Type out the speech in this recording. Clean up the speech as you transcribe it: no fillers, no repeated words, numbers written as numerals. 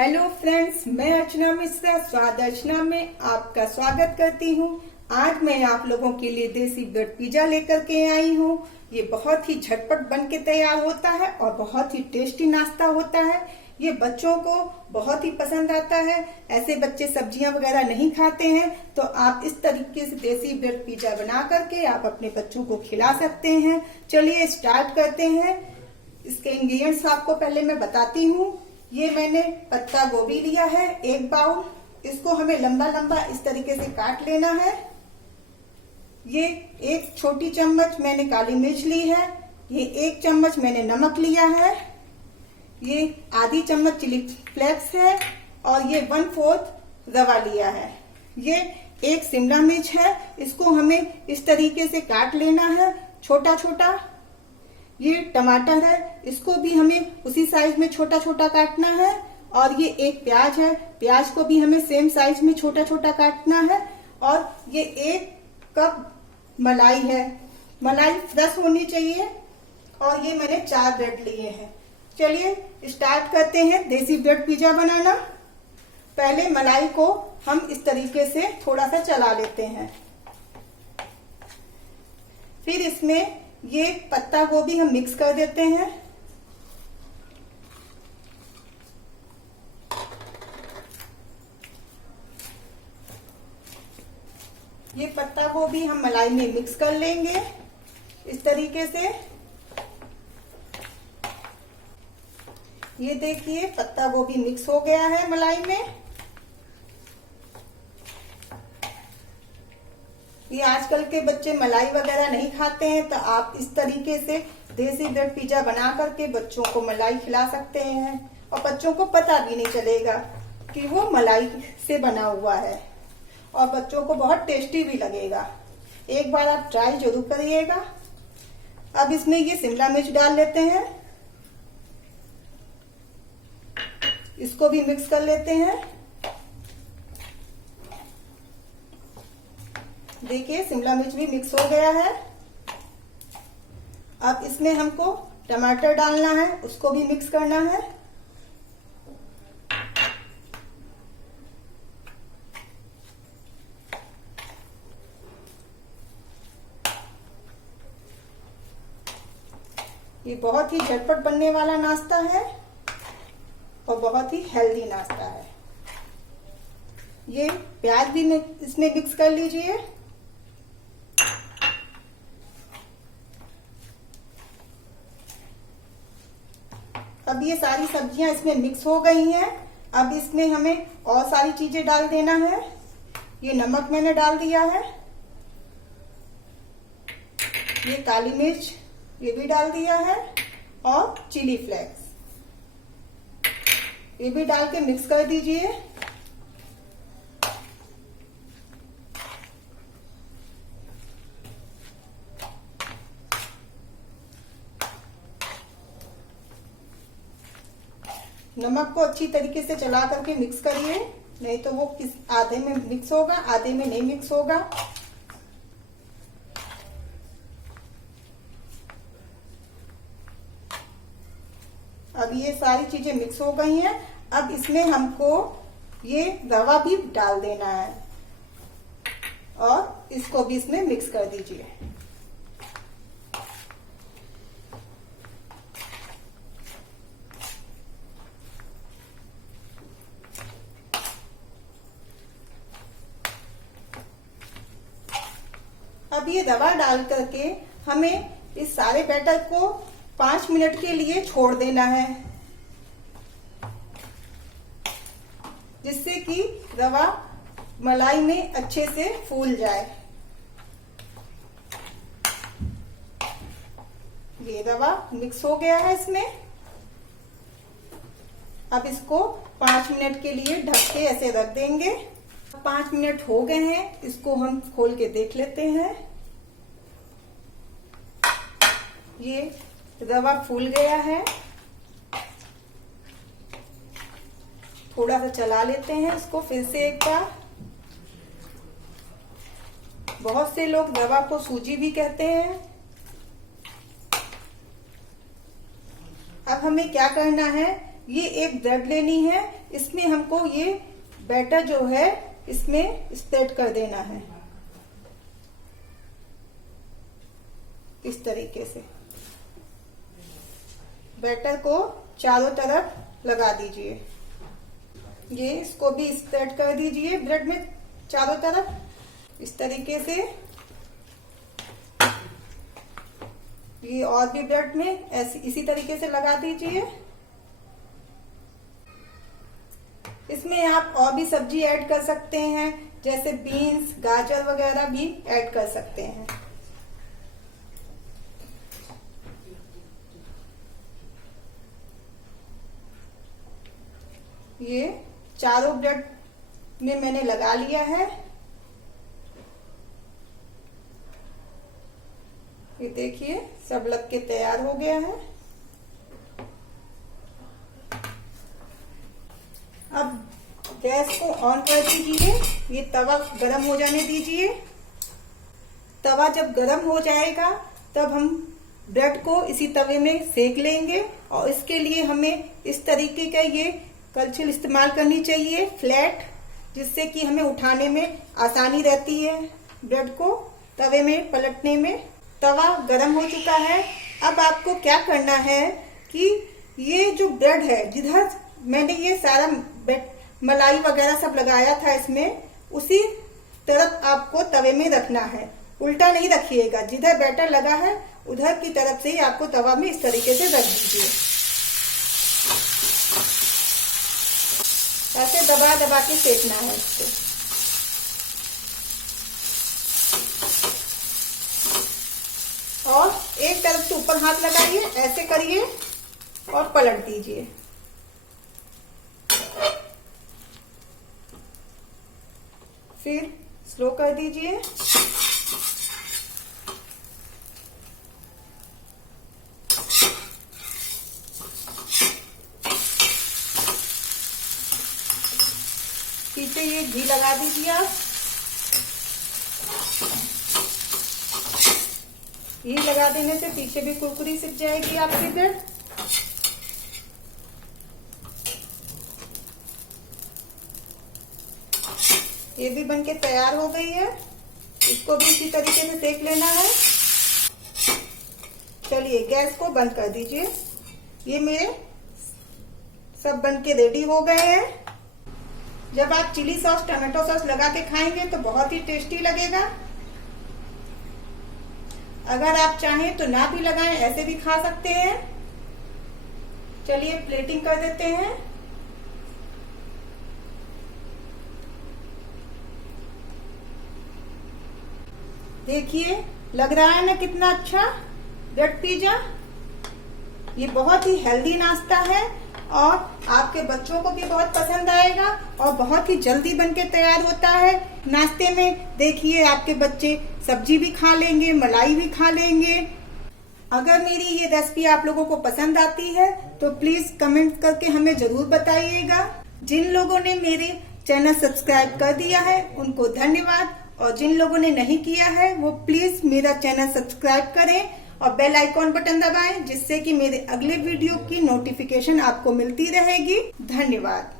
Hello friends, मैं अर्चना मिश्रा स्वाद अर्चना में आपका स्वागत करती हूँ। आज मैं आप लोगों के लिए देसी ब्रेड पिज्जा लेकर के आई हूँ। ये बहुत ही झटपट बन के तैयार होता है और बहुत ही टेस्टी नाश्ता होता है। ये बच्चों को बहुत ही पसंद आता है। ऐसे बच्चे सब्जियां वगैरह नहीं खाते हैं तो आप इस तरीके से देसी ब्रेड पिज्जा बना करके आप अपने बच्चों को खिला सकते हैं। चलिए स्टार्ट करते हैं। इसके इंग्रेडिएंट्स आपको पहले मैं बताती हूँ। ये मैंने पत्ता गोभी लिया है 1 बाउल। इसको हमें लंबा लंबा इस तरीके से काट लेना है। ये 1 छोटी चम्मच मैंने काली मिर्च ली है। ये 1 चम्मच मैंने नमक लिया है। ये आधी चम्मच चिली फ्लेक्स है और ये 1/4 रवा लिया है। ये 1 शिमला मिर्च है। इसको हमें इस तरीके से काट लेना है छोटा छोटा। ये टमाटर है, इसको भी हमें उसी साइज में छोटा छोटा काटना है। और ये 1 प्याज है, प्याज को भी हमें सेम साइज में छोटा छोटा काटना है। और ये 1 कप मलाई है, मलाई फ्रेश होनी चाहिए। और ये मैंने 4 ब्रेड लिए हैं। चलिए स्टार्ट करते हैं देसी ब्रेड पिज्जा बनाना। पहले मलाई को हम इस तरीके से थोड़ा सा चला लेते हैं। फिर इसमें ये पत्ता गोभी हम मिक्स कर देते हैं। ये पत्ता गोभी हम मलाई में मिक्स कर लेंगे इस तरीके से। ये देखिए पत्ता गोभी मिक्स हो गया है मलाई में। ये आजकल के बच्चे मलाई वगैरह नहीं खाते हैं तो आप इस तरीके से देसी ब्रेड पिज्जा बना करके बच्चों को मलाई खिला सकते हैं और बच्चों को पता भी नहीं चलेगा कि वो मलाई से बना हुआ है और बच्चों को बहुत टेस्टी भी लगेगा। एक बार आप ट्राई जरूर करिएगा। अब इसमें ये शिमला मिर्च डाल लेते हैं। इसको भी मिक्स कर लेते हैं। देखिए शिमला मिर्च भी मिक्स हो गया है। अब इसमें हमको टमाटर डालना है, उसको भी मिक्स करना है। ये बहुत ही झटपट बनने वाला नाश्ता है और बहुत ही हेल्दी नाश्ता है। ये प्याज भी इसमें मिक्स कर लीजिए। अब ये सारी सब्जियां इसमें मिक्स हो गई हैं। अब इसमें हमें और सारी चीजें डाल देना है। ये नमक मैंने डाल दिया है। ये काली मिर्च ये भी डाल दिया है और चिली फ्लेक्स ये भी डाल के मिक्स कर दीजिए। नमक को अच्छी तरीके से चला करके मिक्स करिए, नहीं तो वो आधे में मिक्स होगा आधे में नहीं मिक्स होगा। अब ये सारी चीजें मिक्स हो गई हैं। अब इसमें हमको ये रवा भी डाल देना है और इसको भी इसमें मिक्स कर दीजिए। अब ये रवा डाल करके हमें इस सारे बैटर को 5 मिनट के लिए छोड़ देना है, जिससे कि रवा मलाई में अच्छे से फूल जाए। ये रवा मिक्स हो गया है इसमें। अब इसको 5 मिनट के लिए ढक के ऐसे रख देंगे। 5 मिनट हो गए हैं, इसको हम खोल के देख लेते हैं। ये रवा फूल गया है। थोड़ा सा चला लेते हैं इसको फिर से एक बार। बहुत से लोग रवा को सूजी भी कहते हैं। अब हमें क्या करना है, ये एक ब्रेड लेनी है, इसमें हमको ये बैटर जो है इसमें स्प्रेड कर देना है इस तरीके से। बैटर को चारों तरफ लगा दीजिए। ये इसको भी स्प्रेड कर दीजिए ब्रेड में चारों तरफ इस तरीके से। ये और भी ब्रेड में ऐसे इसी तरीके से लगा दीजिए। इसमें आप और भी सब्जी ऐड कर सकते हैं, जैसे बीन्स, गाजर वगैरह भी ऐड कर सकते हैं। ये चारों ब्रेड में मैंने लगा लिया है। ये देखिए सब लग के तैयार हो गया है। अब गैस को ऑन कर दीजिए। ये तवा गरम हो जाने दीजिए। तवा जब गरम हो जाएगा तब हम ब्रेड को इसी तवे में सेक लेंगे, और इसके लिए हमें इस तरीके का ये कलछुल इस्तेमाल करनी चाहिए फ्लैट, जिससे कि हमें उठाने में आसानी रहती है ब्रेड को तवे में पलटने में। तवा गरम हो चुका है। अब आपको क्या करना है कि ये जो ब्रेड है, जिधर मैंने ये सारा मलाई वगैरह सब लगाया था इसमें, उसी तरफ आपको तवे में रखना है। उल्टा नहीं रखिएगा, जिधर बैटर लगा है उधर की तरफ से ही आपको तवा में इस तरीके से रख दीजिए। ऐसे दबा दबा के सेकना है इसको। और एक तरफ से ऊपर हाथ लगाइए, ऐसे करिए और पलट दीजिए। फिर स्लो कर दीजिए। पीछे ये घी लगा दीजिए आप। घी लगा देने से पीछे भी कुरकुरी सिक जाएगी आपकी ब्रेड। ये भी बनके तैयार हो गई है। इसको भी इसी तरीके से सेक लेना है। चलिए गैस को बंद कर दीजिए। ये मेरे सब बनके रेडी हो गए हैं। जब आप चिली सॉस, टमाटो सॉस लगा के खाएंगे तो बहुत ही टेस्टी लगेगा। अगर आप चाहें तो ना भी लगाएं, ऐसे भी खा सकते हैं। चलिए प्लेटिंग कर देते हैं। देखिए लग रहा है ना कितना अच्छा ब्रेड पिज्जा। ये बहुत ही हेल्दी नाश्ता है और आपके बच्चों को भी बहुत पसंद आएगा, और बहुत ही जल्दी बनके तैयार होता है। नाश्ते में देखिए आपके बच्चे सब्जी भी खा लेंगे, मलाई भी खा लेंगे। अगर मेरी ये रेसिपी आप लोगों को पसंद आती है तो प्लीज कमेंट करके हमें जरूर बताइएगा। जिन लोगों ने मेरे चैनल सब्सक्राइब कर दिया है उनको धन्यवाद, और जिन लोगों ने नहीं किया है वो प्लीज मेरा चैनल सब्सक्राइब करें और बेल आइकॉन बटन दबाएं, जिससे कि मेरे अगले वीडियो की नोटिफिकेशन आपको मिलती रहेगी। धन्यवाद।